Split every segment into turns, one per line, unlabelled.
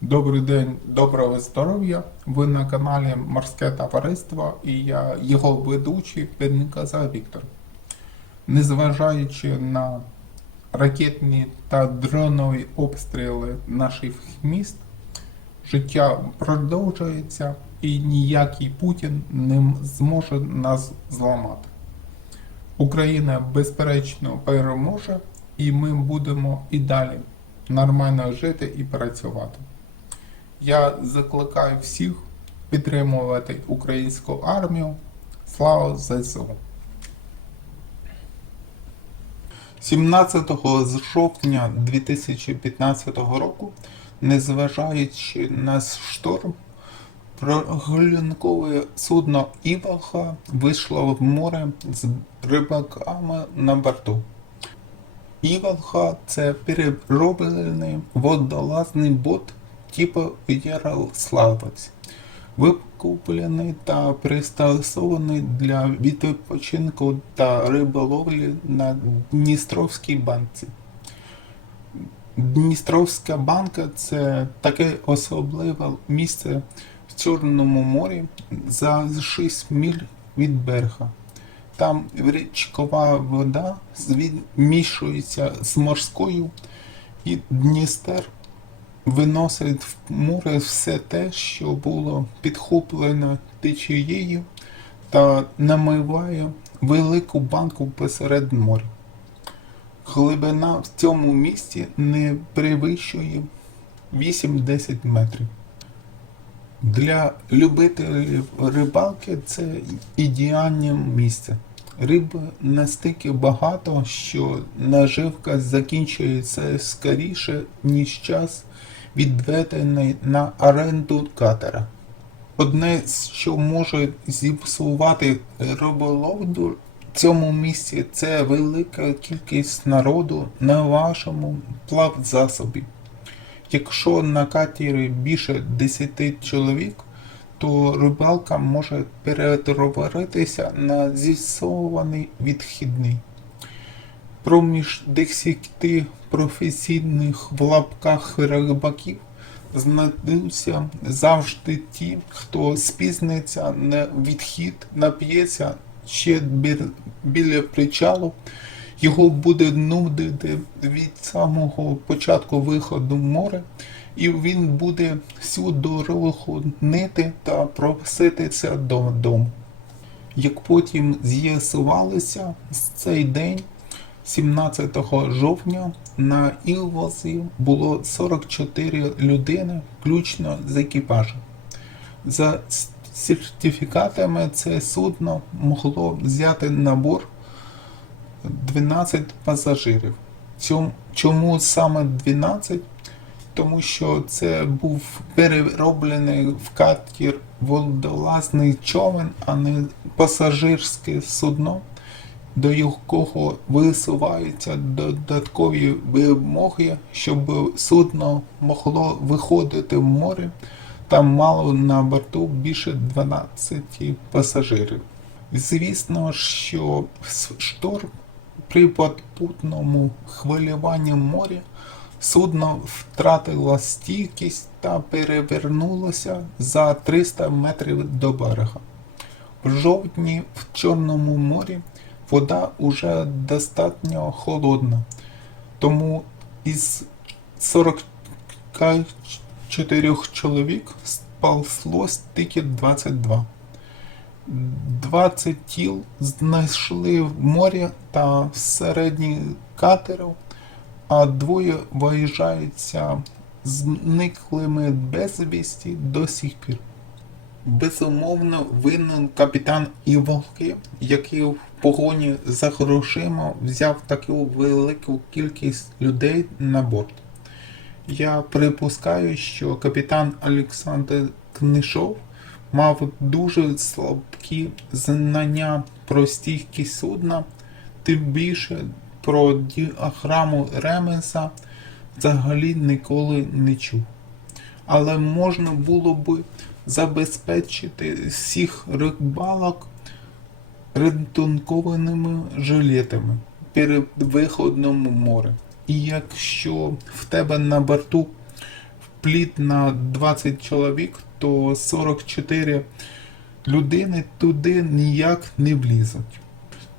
Добрий день, доброго здоров'я. Ви на каналі Морське Товариство і я його ведучий Підниказа Віктор. Незважаючи на ракетні та дронові обстріли наших міст, життя продовжується і ніякий Путін не зможе нас зламати. Україна безперечно переможе, і ми будемо і далі нормально жити і працювати. Я закликаю всіх підтримувати українську армію. Слава ЗСУ! 17 жовтня 2015 року, незважаючи на шторм, прогулянкове судно Іваха вийшло в море з рибаками на борту. Івалха це перероблений водолазний бот типу Ярославець, викуплений та пристосований для відпочинку та риболовлі на Дністровській банці. Дністровська банка це таке особливе місце Чорному морі за 6 міль від берега. Там річкова вода змішується з морською, і Дністер виносить в море все те, що було підхоплено течією, та намиває велику банку посеред моря. Глибина в цьому місці не перевищує 8-10 метрів. Для любителів рибалки це ідеальне місце. Риби настільки багато, що наживка закінчується скоріше, ніж час, відведений на оренду катера. Одне, що може зіпсувати риболовлю в цьому місці, це велика кількість народу на вашому плавзасобі. Якщо на катері більше 10 чоловік, то рибалка може перетворитися на зіпсований відхідний. Проміж 10 професійних в лапках рибаків знайдуться завжди ті, хто спізниться на відхід, нап'ється ще біля причалу. Його буде нудити від самого початку виходу в море, і він буде всю дорогу нити та проситися додому. Як потім з'ясувалося, з цей день, 17 жовтня, на Ілвозі було 44 людини, включно з екіпажем. За сертифікатами це судно могло взяти на борт 12 пасажирів. Чому саме 12? Тому що це був перероблений в катер водолазний човен, а не пасажирське судно, до якого висуваються додаткові вимоги, щоб судно могло виходити в море. Там мало на борту більше 12 пасажирів. Звісно, що шторм при попутному хвилюванні моря судно втратило стійкість та перевернулося за 300 метрів до берега. В жовтні в Чорному морі вода уже достатньо холодна, тому із 44 чоловік спаслось тільки 22. 20 тіл знайшли в морі та всередині катеру, а двоє виїжджаються зниклими безвісті до сих пір. Безумовно, винен капітан Іволки, який в погоні за грошима взяв таку велику кількість людей на борт. Я припускаю, що капітан Олександр Книшов мав дуже слабкі знання про стійкість судна, тим більше про діаграму Ременса взагалі ніколи не чув. Але можна було би забезпечити всіх рибалок ретункованими жилетами перед виходом в море. І якщо в тебе на борту плід на 20 чоловік, то 44 людини туди ніяк не влізуть.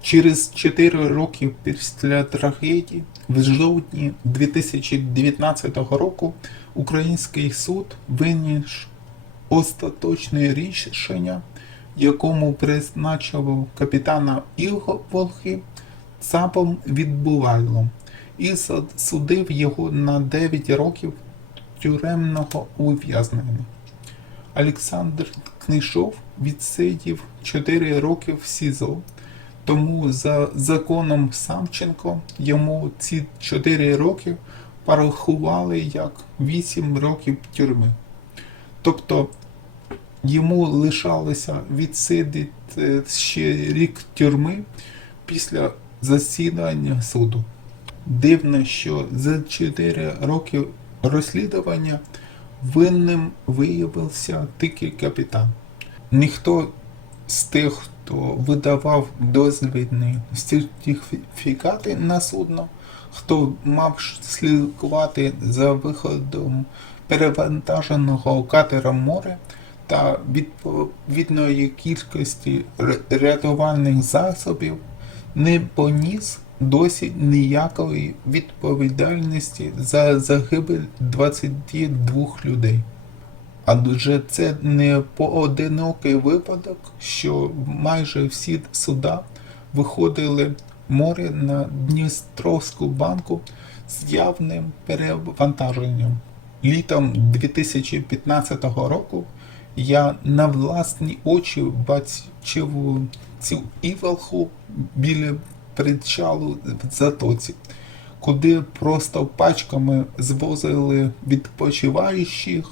Через 4 роки після трагедії, в жовтні 2019 року, український суд виніс остаточне рішення, якому призначив капітана Ігор Волхи ЦАПом відбувайлом і судив його на 9 років тюремного ув'язнення. Олександр Книшов відсидів 4 роки в СІЗО, тому за законом Самченко йому ці 4 роки порахували як 8 років тюрми. Тобто йому лишалося відсидіти ще рік тюрми після засідання суду. Дивно, що за 4 роки розслідування винним виявився тільки капітан. Ніхто з тих, хто видавав дозвільні сертифікати на судно, хто мав слідкувати за виходом перевантаженого катера море та відповідної кількості рятувальних засобів, не поніс досі ніякої відповідальності за загибель 22 людей. Адже це не поодинокий випадок, що майже всі суда виходили море на Дністровську банку з явним перевантаженням. Літом 2015 року я на власні очі бачив цю івалху біля причалу в затоці, куди просто пачками звозили відпочиваючих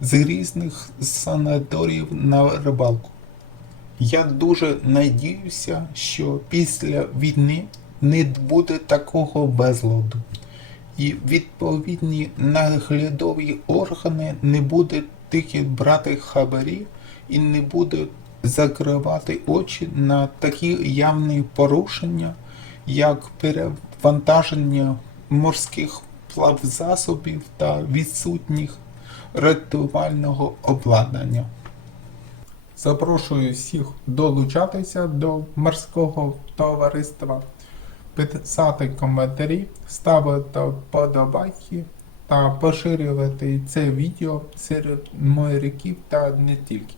з різних санаторіїв на рибалку. Я дуже надіюся, що після війни не буде такого безладу, і відповідні наглядові органи не будуть тільки брати хабарі і не будуть закривати очі на такі явні порушення, як перевантаження морських плавзасобів та відсутніх рятувального обладнання. Запрошую всіх долучатися до морського товариства, писати коментарі, ставити подобайки та поширювати це відео серед моряків та не тільки.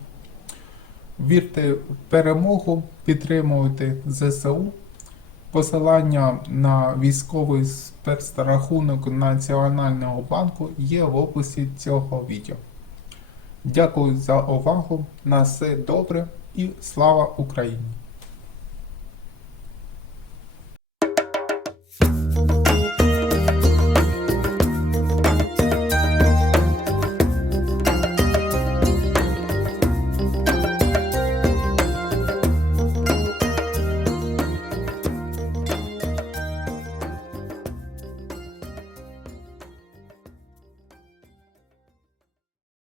Вірте в перемогу, підтримуйте ЗСУ. Посилання на військовий спецрахунок Національного банку є в описі цього відео. Дякую за увагу. На все добре і слава Україні!